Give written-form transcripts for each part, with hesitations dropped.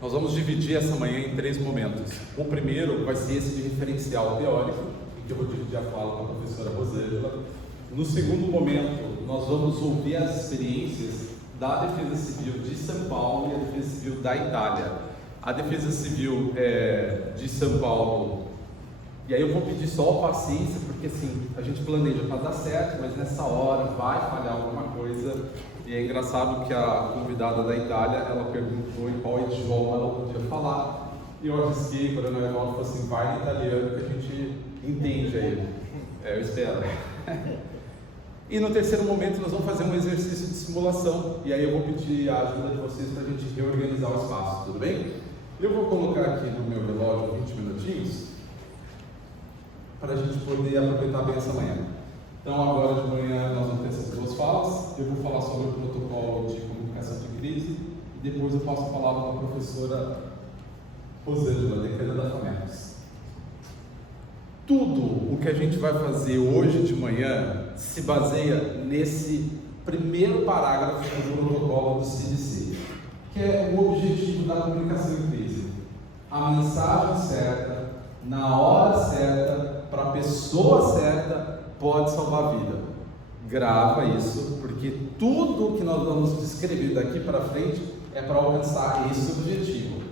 Nós vamos dividir essa manhã em 3 momentos. O primeiro vai ser esse de referencial teórico, em que eu vou dividir a fala com a professora Rosângela. No segundo momento, nós vamos ouvir as experiências da Defesa Civil de São Paulo e a Defesa Civil da Itália. A Defesa Civil de São Paulo, e aí eu vou pedir só paciência, porque assim, a gente planeja para dar certo, mas nessa hora vai falhar alguma coisa. E é engraçado que a convidada da Itália, ela perguntou em qual idioma ela podia falar. E eu arrisquei, quando eu falou assim, vai em italiano, que a gente entende aí. Eu espero. E no terceiro momento nós vamos fazer um exercício de simulação. E aí eu vou pedir a ajuda de vocês para a gente reorganizar o espaço, tudo bem? Eu vou colocar aqui no meu relógio 20 minutinhos, para a gente poder aproveitar bem essa manhã. Então agora de manhã nós vamos ter essas 2 falas, eu vou falar sobre o protocolo de comunicação de crise e depois eu passo a palavra para a professora Rosângela, decana da FAMECOS. Tudo o que a gente vai fazer hoje de manhã se baseia nesse primeiro parágrafo do protocolo do CDC, que é o objetivo da comunicação em crise. A mensagem certa, na hora certa, para a pessoa certa, pode salvar a vida. Grava isso, porque tudo que nós vamos descrever daqui para frente é para alcançar esse objetivo.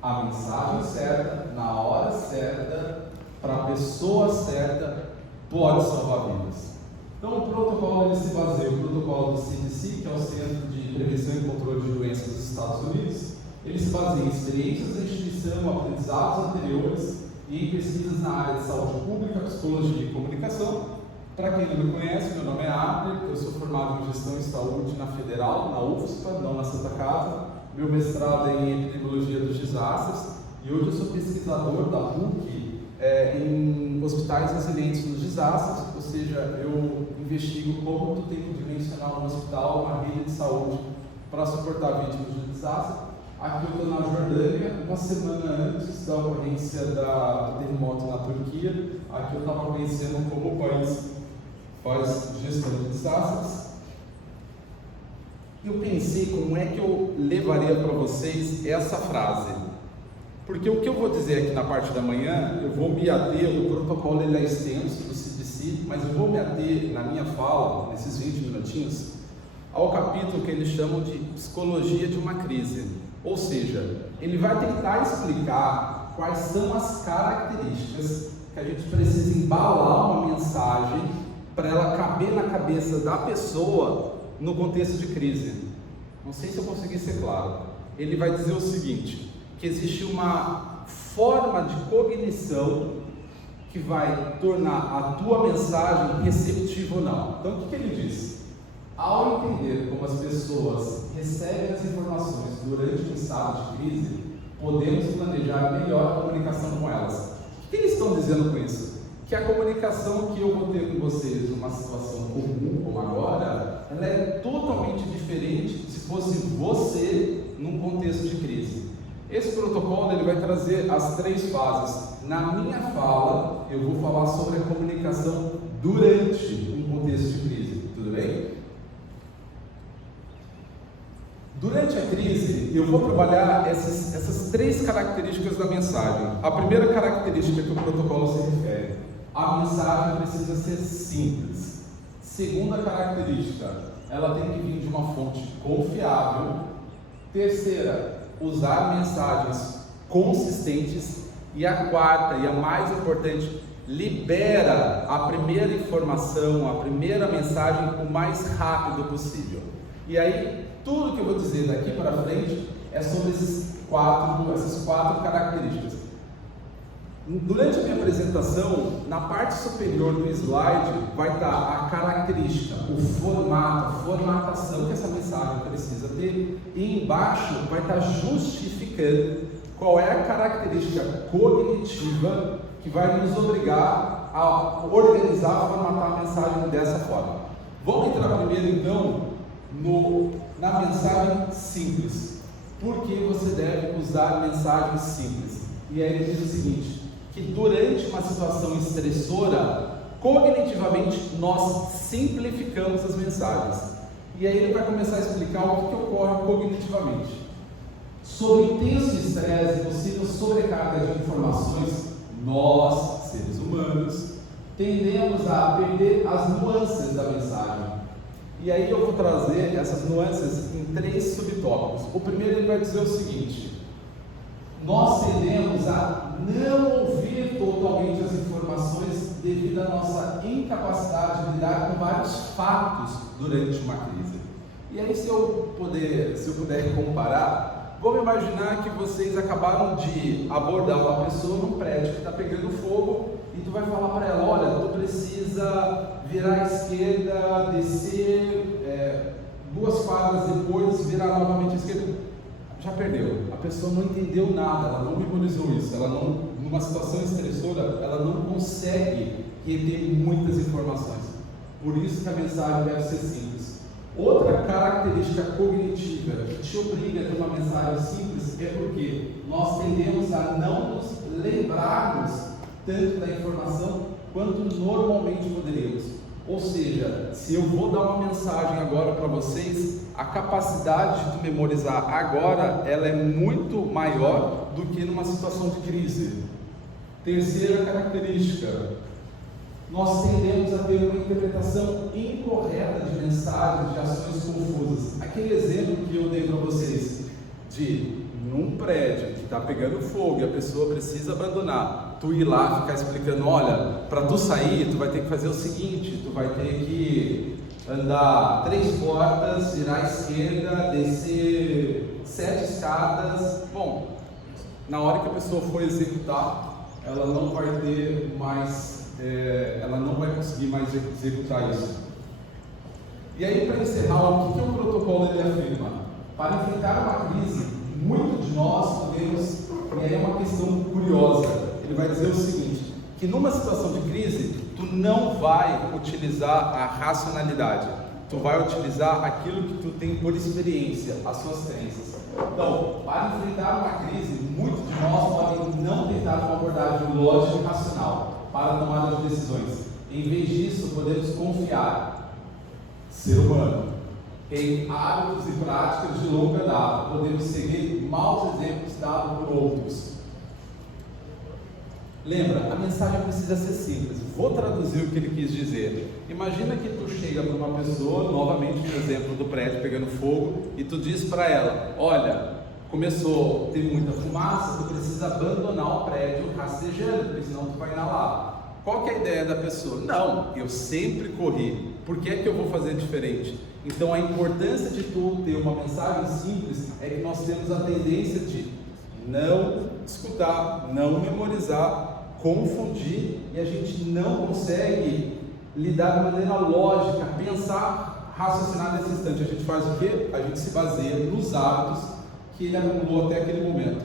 A mensagem certa, na hora certa, para a pessoa certa, pode salvar vidas. Então o protocolo ele se baseia no protocolo do CDC, que é o Centro de Prevenção e Controle de Doenças dos Estados Unidos. Ele se baseia em experiências da instituição, aprendizados anteriores e em pesquisas na área de saúde pública, psicologia e comunicação. Para quem não me conhece, meu nome é Abner, eu sou formado em Gestão em Saúde na Federal, na UFSPA, não na Santa Casa. Meu mestrado é em Epidemiologia dos Desastres e hoje eu sou pesquisador da PUC em hospitais resilientes nos desastres, ou seja, eu investigo como tu tem que dimensionar um hospital, uma rede de saúde para suportar vítimas de desastre. Aqui eu estou na Jordânia, uma semana antes da ocorrência do terremoto na Turquia. Aqui eu estava conhecendo como o país faz gestão de desastres. Eu pensei como é que eu levaria para vocês essa frase, porque o que eu vou dizer aqui na parte da manhã, eu vou me ater, o protocolo ele é extenso do CDC, mas eu vou me ater na minha fala, nesses 20 minutinhos, ao capítulo que eles chamam de Psicologia de uma Crise. Ou seja, ele vai tentar explicar quais são as características que a gente precisa embalar uma mensagem para ela caber na cabeça da pessoa no contexto de crise. Não sei se eu consegui ser claro. Ele vai dizer o seguinte, que existe uma forma de cognição que vai tornar a tua mensagem receptiva ou não. Então o que ele diz? Ao entender como as pessoas recebem as informações durante um estado de crise, podemos planejar melhor a comunicação com elas. O que eles estão dizendo com isso? Que a comunicação que eu vou ter com vocês numa situação comum, como agora, ela é totalmente diferente se fosse você num contexto de crise. Esse protocolo ele vai trazer as 3 fases. Na minha fala, eu vou falar sobre a comunicação durante um contexto de crise, tudo bem? Durante a crise, eu vou trabalhar essas 3 características da mensagem. A primeira característica que o protocolo se refere, a mensagem precisa ser simples. Segunda característica, ela tem que vir de uma fonte confiável. Terceira, usar mensagens consistentes. E a quarta, e a mais importante, libera a primeira informação, a primeira mensagem o mais rápido possível. E aí, tudo que eu vou dizer daqui para frente é sobre essas 4 características. Durante a minha apresentação, na parte superior do slide vai estar a característica, o formato, a formatação que essa mensagem precisa ter, e embaixo vai estar justificando qual é a característica cognitiva que vai nos obrigar a organizar, formatar a mensagem dessa forma. Vamos entrar primeiro então na mensagem simples. Por que você deve usar mensagens simples? E aí ele diz o seguinte, que durante uma situação estressora, cognitivamente nós simplificamos as mensagens. E aí ele vai começar a explicar o que ocorre cognitivamente. Sob intenso estresse e possível sobrecarga de informações, nós, seres humanos, tendemos a perder as nuances da mensagem. E aí eu vou trazer essas nuances em 3 subtópicos. O primeiro ele vai dizer o seguinte: nós tendemos a não ouvir totalmente as informações devido à nossa incapacidade de lidar com vários fatos durante uma crise. E aí se eu puder comparar, vamos imaginar que vocês acabaram de abordar uma pessoa num prédio que está pegando fogo e tu vai falar para ela: olha, tu precisa virar à esquerda, descer 2 quadras depois, virar novamente à esquerda. Já perdeu, a pessoa não entendeu nada, ela não memorizou isso, ela não, numa situação estressora, ela não consegue reter muitas informações. Por isso que a mensagem deve ser simples. Outra característica cognitiva que te obriga a ter uma mensagem simples é porque nós tendemos a não nos lembrarmos tanto da informação quanto normalmente poderíamos. Ou seja, se eu vou dar uma mensagem agora para vocês, a capacidade de memorizar agora, ela é muito maior do que numa situação de crise. Terceira característica, nós tendemos a ter uma interpretação incorreta de mensagens, de ações confusas. Aquele exemplo que eu dei para vocês, de num prédio que está pegando fogo e a pessoa precisa abandonar, tu ir lá ficar explicando: olha, para tu sair, tu vai ter que fazer o seguinte, tu vai ter que andar 3 portas, virar à esquerda, descer 7 escadas. Bom, na hora que a pessoa for executar, ela não vai ter mais, ela não vai conseguir mais executar isso. E aí, para encerrar, o que o protocolo ele afirma? Para enfrentar uma crise, muitos de nós podemos, e aí é uma questão curiosa, ele vai dizer o seguinte: que numa situação de crise, tu não vai utilizar a racionalidade, tu vai utilizar aquilo que tu tem por experiência, as suas crenças. Então, para enfrentar uma crise, muitos de nós podem não tentar uma abordagem lógica e racional para a tomada de decisões. Em vez disso, podemos confiar, ser humano, em hábitos e práticas de longa data. Podemos seguir maus exemplos dados por outros. Lembra, a mensagem precisa ser simples. Vou traduzir o que ele quis dizer. Imagina que tu chega para uma pessoa, novamente no exemplo do prédio pegando fogo, e tu diz para ela: olha, começou a ter muita fumaça, tu precisa abandonar o prédio rastejando, porque senão tu vai inalar. Qual que é a ideia da pessoa? Não, eu sempre corri, por que é que eu vou fazer diferente? Então a importância de tu ter uma mensagem simples é que nós temos a tendência de não escutar, não memorizar, confundir, e a gente não consegue lidar de maneira lógica, pensar, raciocinar nesse instante. A gente faz o quê? A gente se baseia nos hábitos que ele acumulou até aquele momento.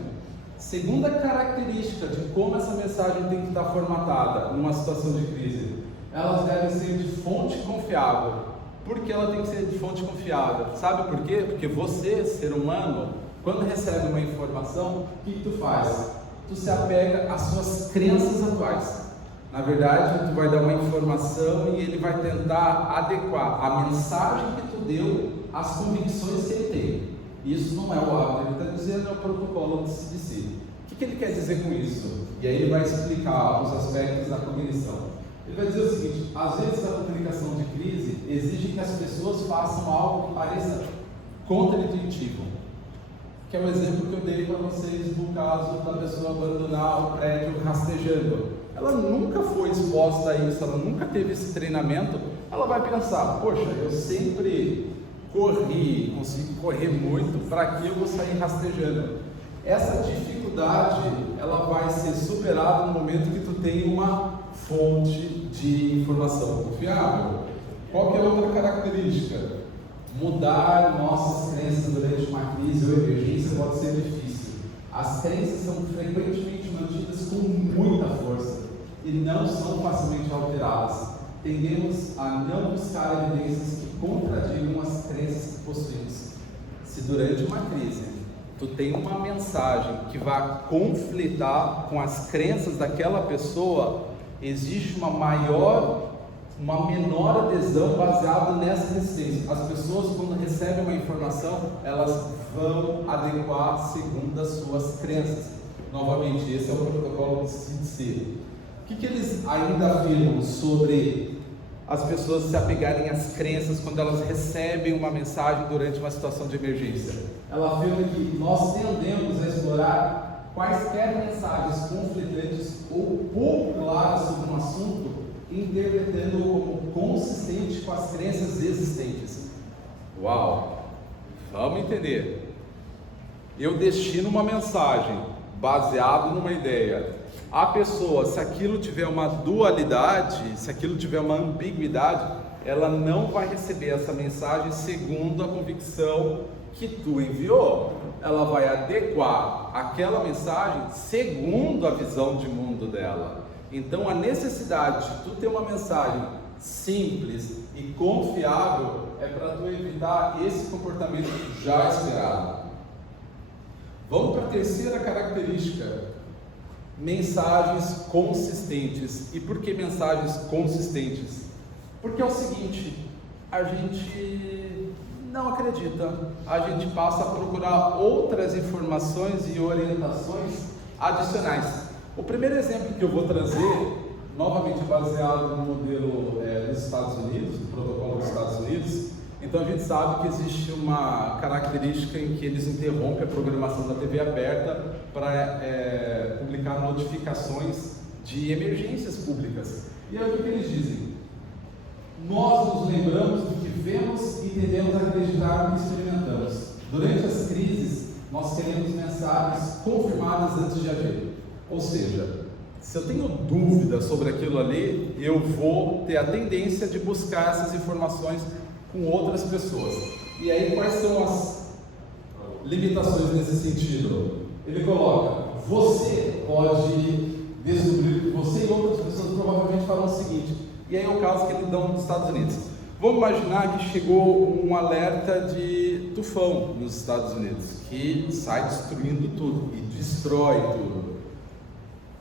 Segunda característica de como essa mensagem tem que estar formatada numa situação de crise: elas devem ser de fonte confiável. Por que ela tem que ser de fonte confiável? Sabe por quê? Porque você, ser humano, quando recebe uma informação, o que tu faz? Tu se apega às suas crenças atuais. Na verdade, tu vai dar uma informação e ele vai tentar adequar a mensagem que tu deu às convicções que ele tem. Isso não é o hábito, ele está dizendo, é o protocolo de CDC. O que ele quer dizer com isso? E aí ele vai explicar os aspectos da cognição. Ele vai dizer o seguinte: às vezes a comunicação de crise exige que as pessoas façam algo que pareça contra-intuitivo, que é o exemplo que eu dei para vocês no caso da pessoa abandonar o prédio rastejando. Ela nunca foi exposta a isso, ela nunca teve esse treinamento. Ela vai pensar: poxa, eu sempre corri, consigo correr muito, para que eu vou sair rastejando? Essa dificuldade, ela vai ser superada no momento que tu tem uma fonte de informação confiável. Qual que é a outra característica? Mudar nossas crenças durante uma crise ou emergência pode ser difícil. As crenças são frequentemente mantidas com muita força e não são facilmente alteradas. Tendemos a não buscar evidências que contradigam as crenças que possuímos. Se durante uma crise tu tem uma mensagem que vai conflitar com as crenças daquela pessoa, existe uma maior uma menor adesão baseada nessa resistência. As pessoas, quando recebem uma informação, elas vão adequar segundo as suas crenças. Novamente, esse é o protocolo do CDC. O que eles ainda afirmam sobre as pessoas se apegarem às crenças quando elas recebem uma mensagem durante uma situação de emergência? Ela afirma que nós tendemos a explorar quaisquer mensagens conflitantes ou pouco claras sobre um assunto, interpretando-o como consistente com as crenças existentes. Uau! Vamos entender. Eu destino uma mensagem baseado numa ideia. A pessoa, se aquilo tiver uma dualidade, se aquilo tiver uma ambiguidade, ela não vai receber essa mensagem segundo a convicção que tu enviou. Ela vai adequar aquela mensagem segundo a visão de mundo dela. Então a necessidade de tu ter uma mensagem simples e confiável é para tu evitar esse comportamento já esperado. Vamos para a terceira característica: mensagens consistentes. E por que mensagens consistentes? Porque é o seguinte, a gente não acredita, a gente passa a procurar outras informações e orientações adicionais. O primeiro exemplo que eu vou trazer, novamente baseado no modelo dos Estados Unidos, do protocolo dos Estados Unidos. Então a gente sabe que existe uma característica em que eles interrompem a programação da TV aberta para publicar notificações de emergências públicas. E aí o que eles dizem? Nós nos lembramos do que vemos e tendemos a acreditar no que experimentamos. Durante as crises, nós queremos mensagens confirmadas antes de agir. Ou seja, se eu tenho dúvida sobre aquilo ali, eu vou ter a tendência de buscar essas informações com outras pessoas. E aí, quais são as limitações nesse sentido? Ele coloca: você pode descobrir que você e outras pessoas provavelmente falam o seguinte. E aí é o caso que eles dão nos Estados Unidos. Vamos imaginar que chegou um alerta de tufão nos Estados Unidos, que sai destruindo tudo e destrói tudo.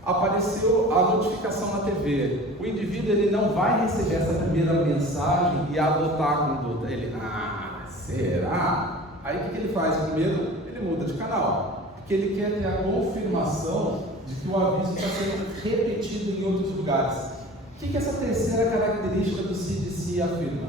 Apareceu a notificação na TV. O indivíduo ele não vai receber essa primeira mensagem e adotar a conduta. Ele, será? Aí o que ele faz? Primeiro, ele muda de canal, porque ele quer ter a confirmação de que o aviso está sendo repetido em outros lugares. O que essa terceira característica do CDC afirma?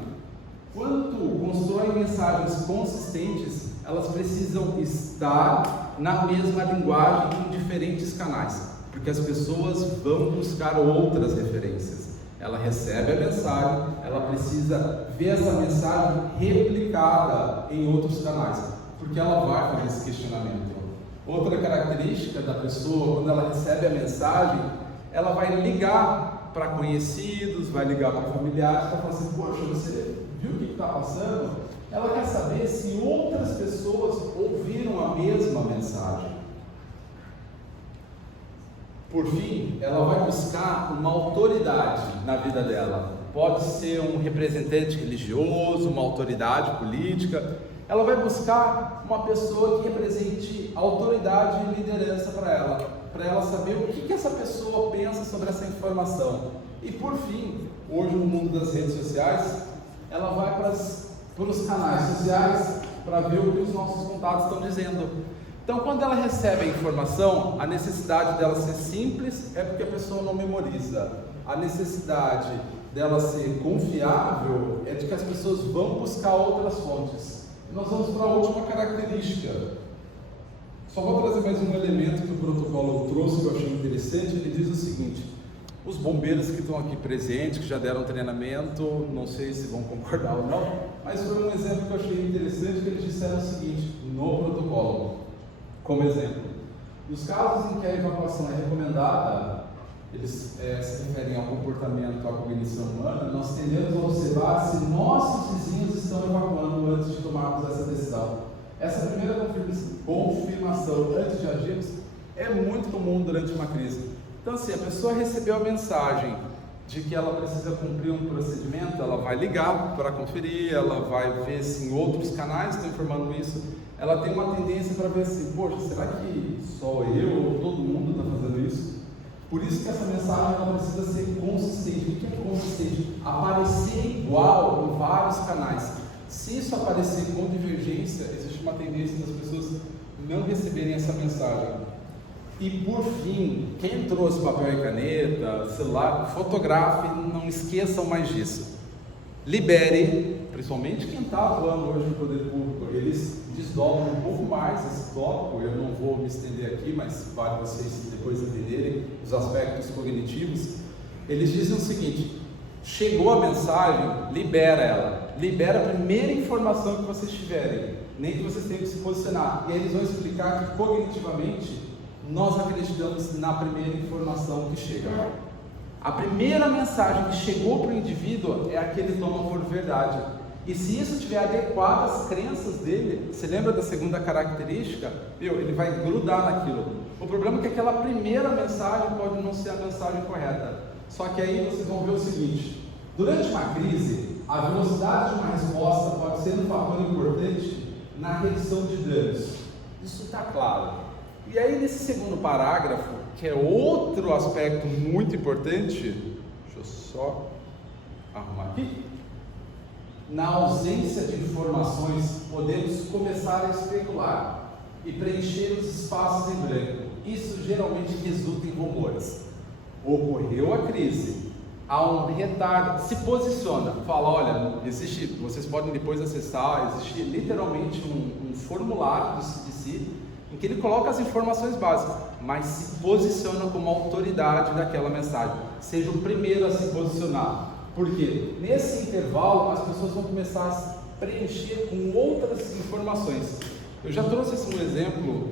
Quando tu constrói mensagens consistentes, elas precisam estar na mesma linguagem em diferentes canais, porque as pessoas vão buscar outras referências. Ela recebe a mensagem, ela precisa ver essa mensagem replicada em outros canais, porque ela vai fazer esse questionamento. Outra característica da pessoa, quando ela recebe a mensagem, ela vai ligar para conhecidos, vai ligar para familiares, para falar assim: poxa, você viu o que está passando? Ela quer saber se outras pessoas ouviram a mesma mensagem. Por fim, ela vai buscar uma autoridade na vida dela. Pode ser um representante religioso, uma autoridade política. Ela vai buscar uma pessoa que represente autoridade e liderança para ela saber o que essa pessoa pensa sobre essa informação. E por fim, hoje no mundo das redes sociais, ela vai para os canais sociais para ver o que os nossos contatos estão dizendo. Então, quando ela recebe a informação, a necessidade dela ser simples é porque a pessoa não memoriza. A necessidade dela ser confiável é de que as pessoas vão buscar outras fontes. E nós vamos para a última característica. Só vou trazer mais um elemento que o protocolo trouxe que eu achei interessante. Ele diz o seguinte: os bombeiros que estão aqui presentes, que já deram treinamento, não sei se vão concordar ou não, mas foi um exemplo que eu achei interessante, que eles disseram o seguinte no protocolo. Como exemplo, nos casos em que a evacuação é recomendada, eles se referem ao comportamento, à cognição humana, nós tendemos a observar se nossos vizinhos estão evacuando antes de tomarmos essa decisão. Essa primeira confirmação antes de agirmos é muito comum durante uma crise. Então, assim, a pessoa recebeu a mensagem de que ela precisa cumprir um procedimento, ela vai ligar para conferir, ela vai ver se em outros canais estão informando isso. Ela tem uma tendência para ver assim: poxa, será que só eu ou todo mundo está fazendo isso? Por isso que essa mensagem ela precisa ser consistente. O que é consistente? Aparecer igual em vários canais. Se isso aparecer com divergência, existe uma tendência das pessoas não receberem essa mensagem. E por fim, quem trouxe papel e caneta, celular, fotografe, não esqueçam mais disso. Libere, principalmente quem está atuando hoje no poder público, eles desdobram um pouco mais esse tópico, eu não vou me estender aqui, mas vale vocês depois entenderem os aspectos cognitivos. Eles dizem o seguinte: chegou a mensagem, libera ela, libera a primeira informação que vocês tiverem, nem que vocês tenham que se posicionar, e eles vão explicar que cognitivamente nós acreditamos na primeira informação que chega. A primeira mensagem que chegou para o indivíduo é a que ele toma por verdade. E se isso estiver adequado às crenças dele, você lembra da segunda característica? Ele vai grudar naquilo. O problema é que aquela primeira mensagem pode não ser a mensagem correta. Só que aí vocês vão ver o seguinte: durante uma crise, a velocidade de uma resposta pode ser um fator importante na redução de danos. Isso está claro. E aí nesse segundo parágrafo, que é outro aspecto muito importante, deixa eu só arrumar aqui. Na ausência de informações, podemos começar a especular e preencher os espaços em branco. Isso geralmente resulta em rumores. Ocorreu a crise, há um retardo, se posiciona, fala, olha, existe, vocês podem depois acessar, existe literalmente um formulário do CDC, em que ele coloca as informações básicas, mas se posiciona como autoridade daquela mensagem. Seja o primeiro a se posicionar. Porque nesse intervalo as pessoas vão começar a preencher com outras informações. Eu já trouxe esse um exemplo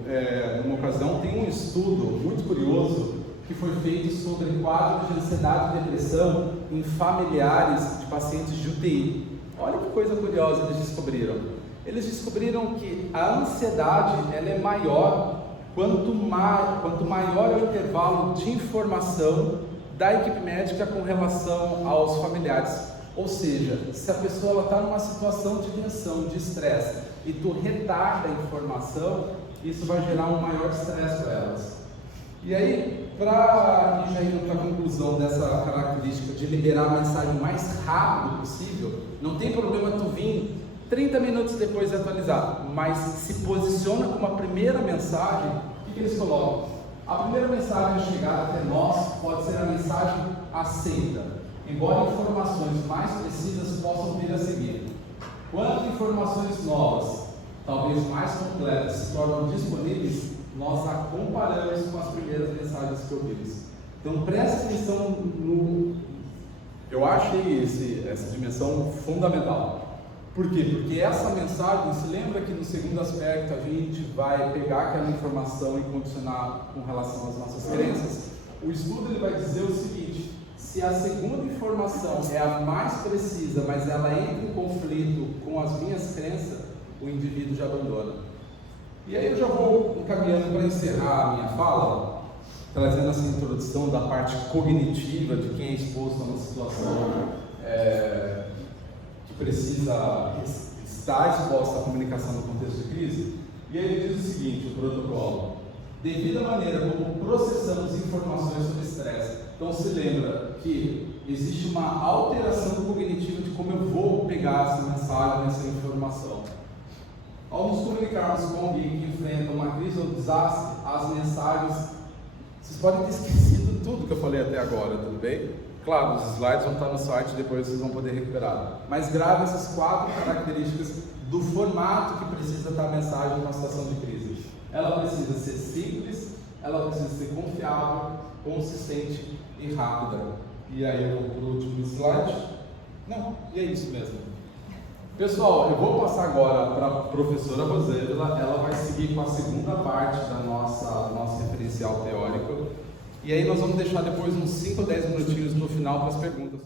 numa ocasião. Tem um estudo muito curioso que foi feito sobre quadros de ansiedade e depressão em familiares de pacientes de UTI. Olha que coisa curiosa eles descobriram. Eles descobriram que a ansiedade ela é maior quanto maior é o intervalo de informação da equipe médica com relação aos familiares. Ou seja, se a pessoa está numa situação de tensão, de estresse, e tu retarda a informação, isso vai gerar um maior estresse para elas. E aí, para ir já indo para a conclusão dessa característica de liberar a mensagem o mais rápido possível, não tem problema tu vir 30 minutos depois de atualizar, mas se posiciona como a primeira mensagem. O que eles colocam? A primeira mensagem a chegar até nós pode ser a mensagem aceita, embora informações mais precisas possam vir a seguir. Quando informações novas, talvez mais completas, se tornam disponíveis, nós a comparamos com as primeiras mensagens que ouvimos. Então preste atenção no... Eu achei essa dimensão fundamental. Por quê? Porque essa mensagem, se lembra que no segundo aspecto a gente vai pegar aquela informação e condicionar com relação às nossas crenças? O estudo ele vai dizer o seguinte: se a segunda informação é a mais precisa, mas ela entra em conflito com as minhas crenças, o indivíduo já abandona. E aí eu já vou encaminhando para encerrar a minha fala, trazendo essa introdução da parte cognitiva de quem é exposto a uma situação precisa estar exposta à comunicação no contexto de crise. E aí ele diz o seguinte, o protocolo: devido à maneira como processamos informações sobre estresse. Então se lembra que existe uma alteração cognitiva de como eu vou pegar essa mensagem, essa informação. Ao nos comunicarmos com alguém que enfrenta uma crise ou desastre, as mensagens, vocês podem ter esquecido tudo que eu falei até agora, tudo bem? Claro, os slides vão estar no site, depois vocês vão poder recuperar. Mas grave essas 4 características do formato que precisa estar a mensagem numa situação de crise. Ela precisa ser simples, ela precisa ser confiável, consistente e rápida. E aí eu vou para o último slide. Não, e é isso mesmo. Pessoal, eu vou passar agora para a professora Rosângela. Ela vai seguir com a segunda parte da nosso referencial teórico. E aí nós vamos deixar depois uns 5 ou 10 minutinhos no final para as perguntas.